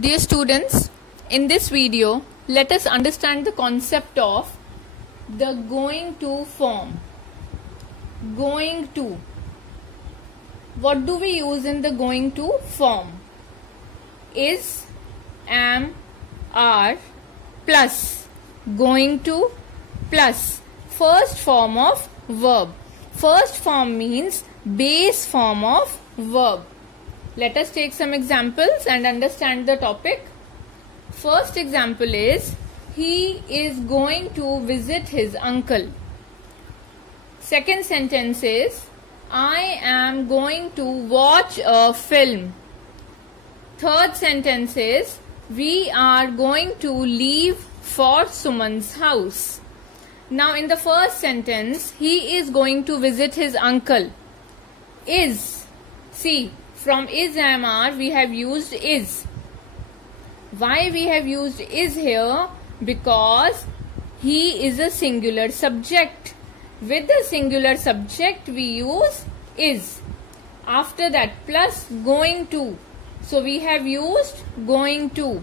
Dear students, in this video, let us understand the concept of the going to form. Going to. What do we use in the going to form? Is, am, are, plus. Going to, plus. First form of verb. First form means base form of verb. Let us take some examples and understand the topic. First example is, he is going to visit his uncle. Second sentence is, I am going to watch a film. Third sentence is, we are going to leave for Suman's house. Now in the first sentence, he is going to visit his uncle. Is. See, from is, am, are we have used is. Why we have used is here? Because he is a singular subject. With the singular subject we use is. After that plus going to. So we have used going to.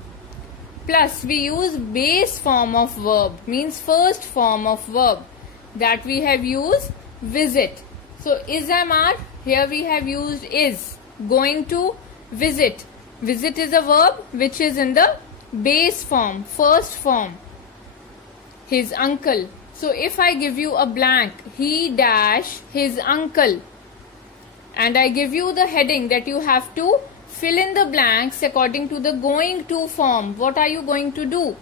Plus we use base form of verb, means first form of verb, that we have used visit. So is, am, are, here we have used is. Going to visit. Visit is a verb which is in the base form, first form. His uncle. So if I give you a blank, he dash his uncle, and I give you the heading that you have to fill in the blanks according to the going to form, what are you going to do?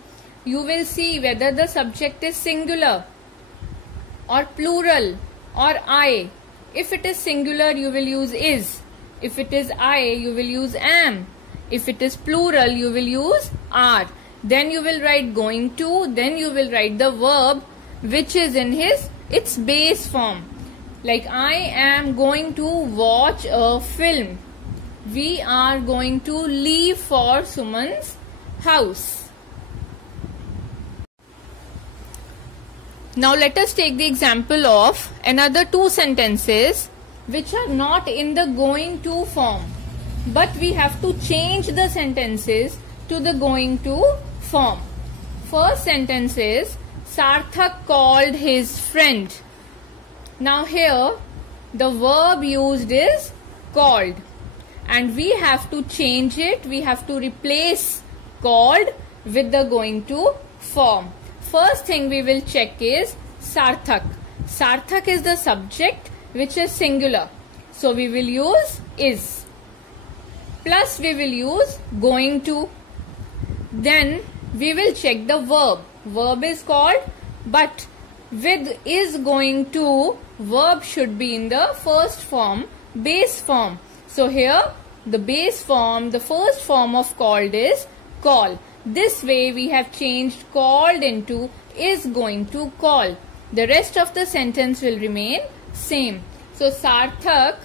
You will see whether the subject is singular or plural or I. If it is singular, you will use is. If it is I, you will use am. If it is plural, you will use are. Then you will write going to, then you will write the verb which is in its base form. Like I am going to watch a film. We are going to leave for Suman's house. Now let us take the example of another two sentences which are not in the going to form, but we have to change the sentences to the going to form. First sentence is, Sarthak called his friend. Now here the verb used is called, and we have to change it. We have to replace called with the going to form. First thing we will check is Sarthak. Sarthak is the subject which is singular. So we will use is. Plus we will use going to. Then we will check the verb. Verb is called, but with is going to, verb should be in the first form, base form. So here the base form, the first form of called is call. This way we have changed called into is going to call. The rest of the sentence will remain same. So Sarthak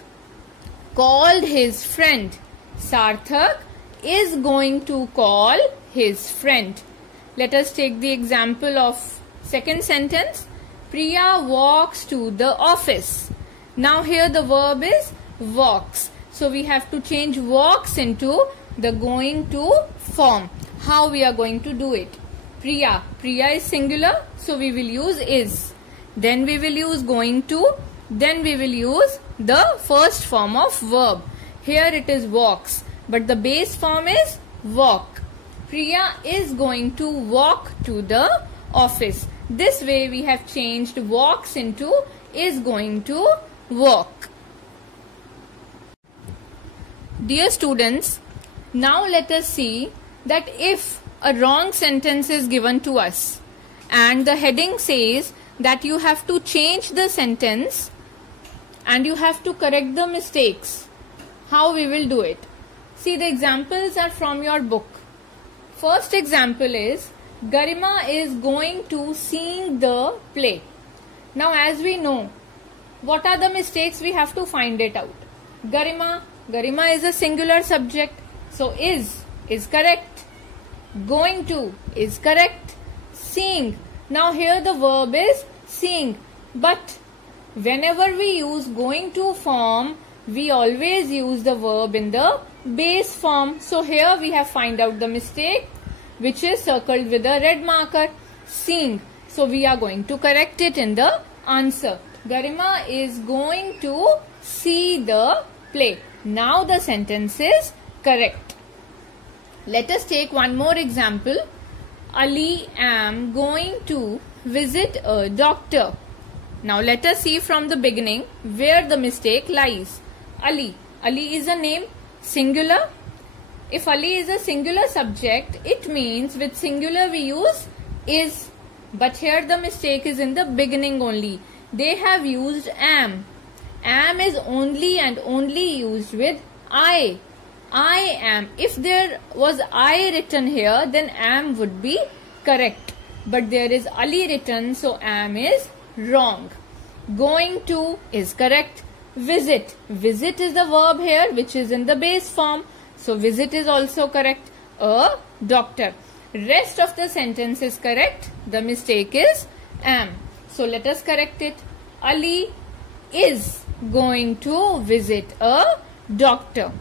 called his friend. Sarthak is going to call his friend. Let us take the example of second sentence. Priya walks to the office. Now here the verb is walks. So we have to change walks into the going to form. How we are going to do it? Priya. Priya is singular, so we will use is. Then we will use going to. Then we will use the first form of verb. Here it is walks, but the base form is walk. Priya is going to walk to the office. This way we have changed walks into is going to walk. Dear students, now let us see that if a wrong sentence is given to us and the heading says that you have to change the sentence and you have to correct the mistakes, how we will do it? See, the examples are from your book. First example is, Garima is going to seeing the play. Now as we know, what are the mistakes? We have to find it out. Garima is a singular subject, so is correct. Going to is correct. Seeing. Now here the verb is seeing, but whenever we use going to form, we always use the verb in the base form. So here we have find out the mistake, which is circled with a red marker, seeing. So we are going to correct it in the answer. Garima is going to see the play. Now the sentence is correct. Let us take one more example. Ali am going to visit a doctor. Now let us see from the beginning where the mistake lies. Ali. Ali is a name, singular. If Ali is a singular subject, it means with singular we use is. But here the mistake is in the beginning only. They have used am. Am is only and only used with I. I am. If there was I written here, then am would be correct. But there is Ali written, so am is wrong. Going to is correct. Visit. Visit is the verb here, which is in the base form. So visit is also correct. A doctor. Rest of the sentence is correct. The mistake is am. So let us correct it. Ali is going to visit a doctor.